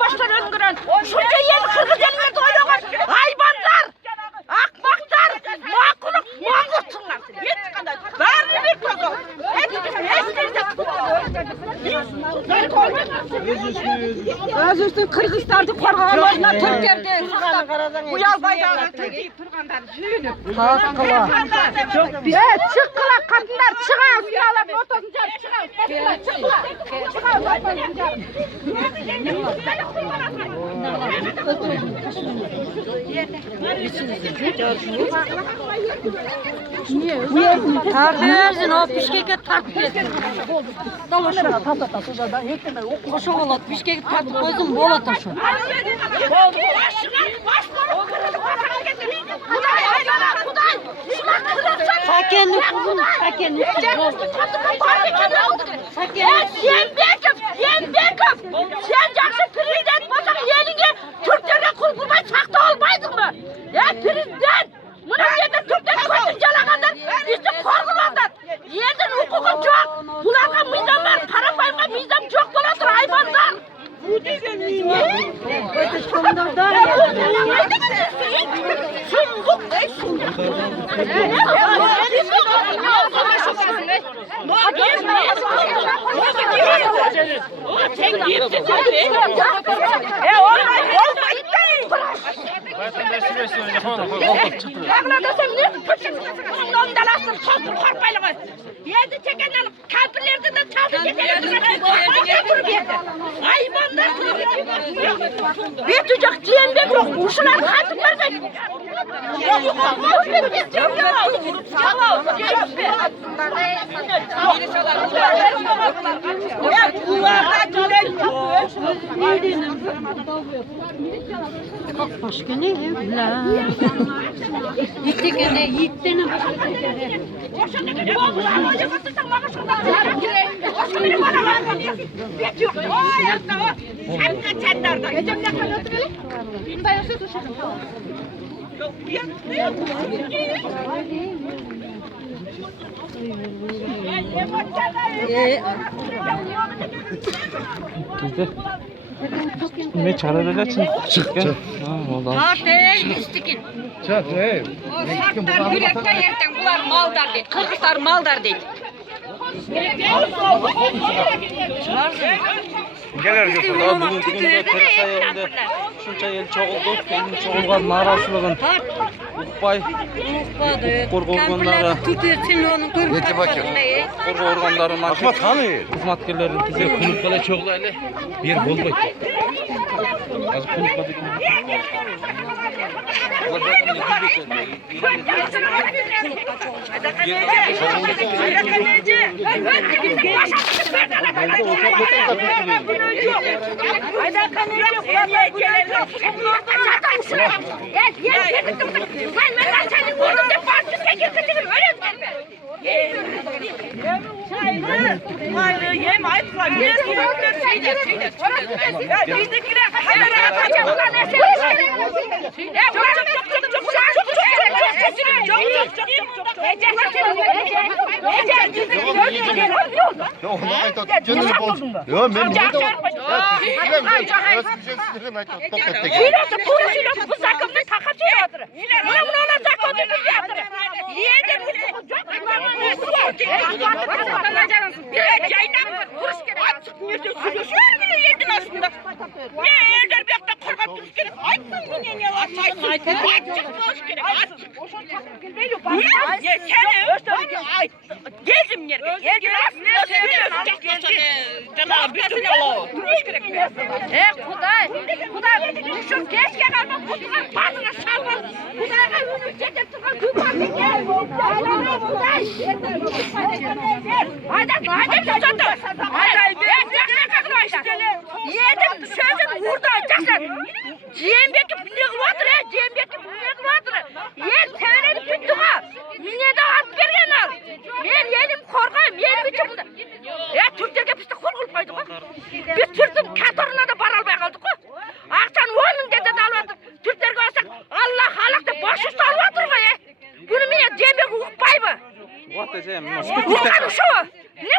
Baştan öngören. Şurada yeni kırgız elinde oynayan hayvanlar, akmaklar, makuluk, mağlutunlar. Hiç kadar. Bari bir tozu. Özüstü Kırgızstan'da korkağanlarına Türkler'de bu yaz bayrağı tekip turganlar sürünüp. Evet, çıkıla kadınlar çıkar. Silahların ortasınca çıkar. Tartıyorsun o Bişkek'e tartıyorsun. Dolaşıyor. Koşu olat Bişkek'e tartıp koydum bola taşı. Sakin kuzum, sakin. Sen жақсы президент болсаң еліңе Türklerden kurtulmay sakta olmaydın mı? Ya президент! Mına yerden Türkler kötü жалағандар, бізді қорғыландар. Елдің hukuku жоқ. Бұларға мизам бар, қарапайымға мизам жоқ болады, hayvanlar. Bu деген не? Это шумдалда. Сұмдық, сұмдық. Betücek diyenbek yok, uşular katıp vermek. Başka ne evla? Gittik ne yiğitlerine başka ne? Ne çaradacaksın? Çık. İstikin. Çık. O şartlar yürekten yerden bunlar maldar deydi. Kırgızlar maldar deydi. Gelir götür. Bugün de Kırıksay yerinde şunca el çoğuldu. Elin çoğulgan naraşılığın uqbay. Korgorganlara. Yeti bakıyor. Korgorganların hizmetkarlerin bize kunup böyle çoğulayla bir yer bolmaydı. Az kunup badık. Gezim yerine. Kuday, şu keşke kalmak kutular bazına şalvar. Kudayga ünüm çekip çıkan kutular gel. Haydi satın. Haydi. Yedim sözün vurdu açacaksın. Cembeki ne kıvadır ya? Cembeki ne kıvadır? Yer tevereni tuttu ha. Mine de at bergen al. Ben yedim korkayım. Yedim için bunda. Ya Türklerge biz de korkulup koyduk ha. Biz Türk'ün katoruna da bar almaya kaldık ha. Akşam 10.000 dedi de almadık. Türklerge olsak Allah halak da boş üstü almadır mı ya? Bunu mine cembeki ukpay mı? Ukanı şu. Ne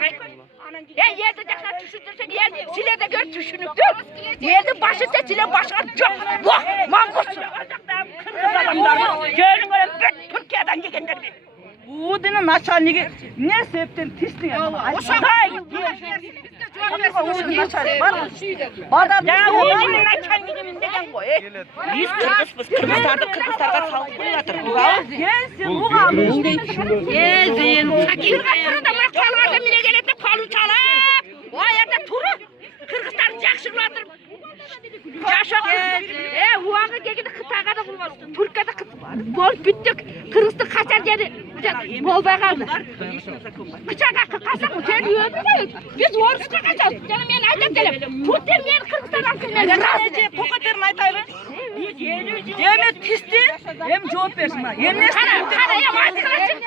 kay. Yerde jaksa düşündürsen yer sile de gör düşünüktür. Yerde başında sile başına çok. Vah mangusun. Kırgız adamlar. Görün öyle bütün Türkiye'den gelenler mi? Bu dinin naçalnigi ne sebepten tisli ya? Ya o dinin naçalnigimiz degen koy. Biz Kırgız'ız. Kırgızlarga saldırıyorlar. Gelsin bu alın. Gezin. Kırgızları da makalarda mine gelip de kolu çalıp. O yerde turu. Kırgızlar jakşırladır. Yaşa huanga gegide kıtaga da bulmasın. Türkiye'de bol bittik. Kırgız'da kaçar yeri. Bolbay kaldı. Kıçaga kıtasak mı? Sen yiyordun. Biz Orsk'a kaçarız. Canım yani aytayım. Putin men Kırgız'dan alsın. Radece pokatırın aytayım. Hem tisti hem cevap versin. Hem ne Kara ya matkılaçın.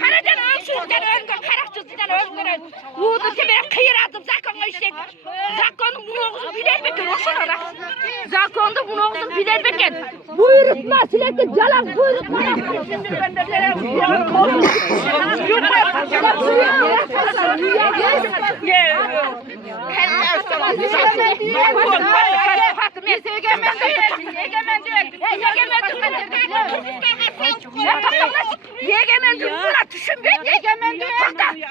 Karadan ölsüzden öldü. Karakçızdan öldü. Uğdu temere kıyıradım. Zakonla işte. Zakonun bunu oğuzun bilir beken. Oşanarak. Zakonda bunu oğuzun bilir beken. Buyrutma silekli calan buyrutma. Şimdi ben de Yegemendik buna düşünmek. Yegemendik.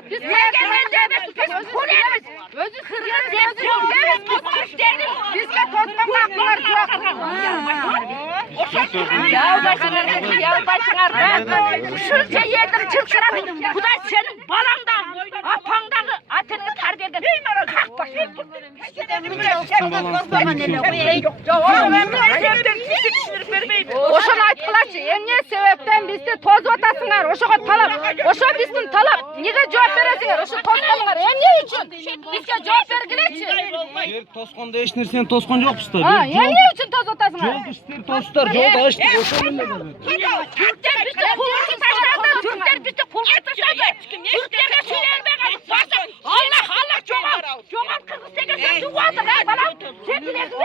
Biz yegemendik. Biz Huneriz. Özü Kırgız deriz. Biz Türk deriz. Bizge tozma haklar yok. Ya başına şunca yerden çırpıran. Bu da senin balandan, apandağın atını terbiyeden. Kalk başına. Oşan aytqılaçı, emne sebepten bizde toz otasınlar, oşağa talap, oşa bizden talap, niye cevap veresinger, oşa tozkanlar, emne üçün, bizge cevap vergileçi. Tosqonda hech narsa tosqon yo'q bizda. Ha, emne üçün toz otasınlar. Yo'q istir tostar, yo'q açtı. Türkler bizde pulunu taşladı, Türkler bizde pulunu taşladı. Türkler'e söylenmeye kalktı. Allah çoğal. Çoğal Kırgız tekrar duvardı lan bana. Sen bilirsin.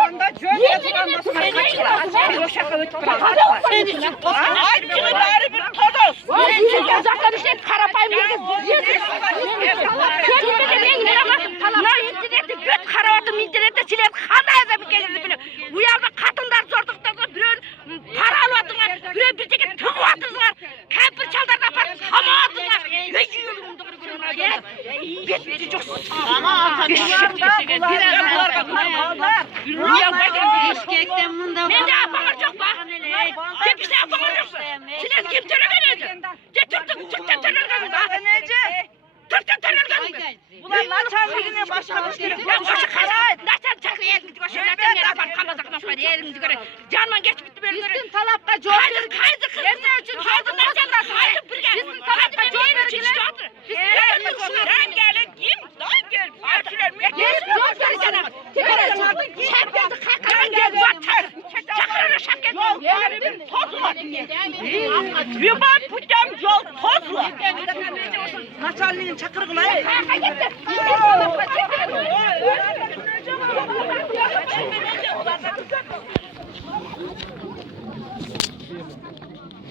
Yeminle tutmayın. O şaka ötüp bırak. Sen için toskan. Açığı bari bir todos. Sen yazaklar işte karapayım yedin. Sen bilmedin ne ama. Lan internette göt karavatım internette siler. Kanaya da bir gelirdi bile. Bu yavru kadınlar zorduklarında bir para alıvatınlar. Bir bizdeki tığı atınlar. Kempir çaldarda yapar. Kama atınlar. Ne yiyorum doğru görünler. Bitti çok. Ama ben de yapamam çok bak. Sen bir şey yapamam yoksa. Siz kim terör verecek? Türk'ten terör verecek. Türk'ten terör verecek. Bunlar naçalnigine başka bir şey yok. Naçal çakı yerini koşuyor. Naçal ne yapar? Kamazak nasıl yerini göre. Canman geç bitti böyle. Bizden talapka cevap Kaydı kız. Yerine için kaydı naçal. Kaydı bir gel. Bizden talapka cevap vergiler. Ben gelin kim? Lan gel. Partiler mi? Gelip cevap versene. Şapkası kakaran gel. Batar. Çakırına şapkası. Yerim tozla. Ribat putem yol tozla. Naçalnigin çakırgına. Kaka gitti.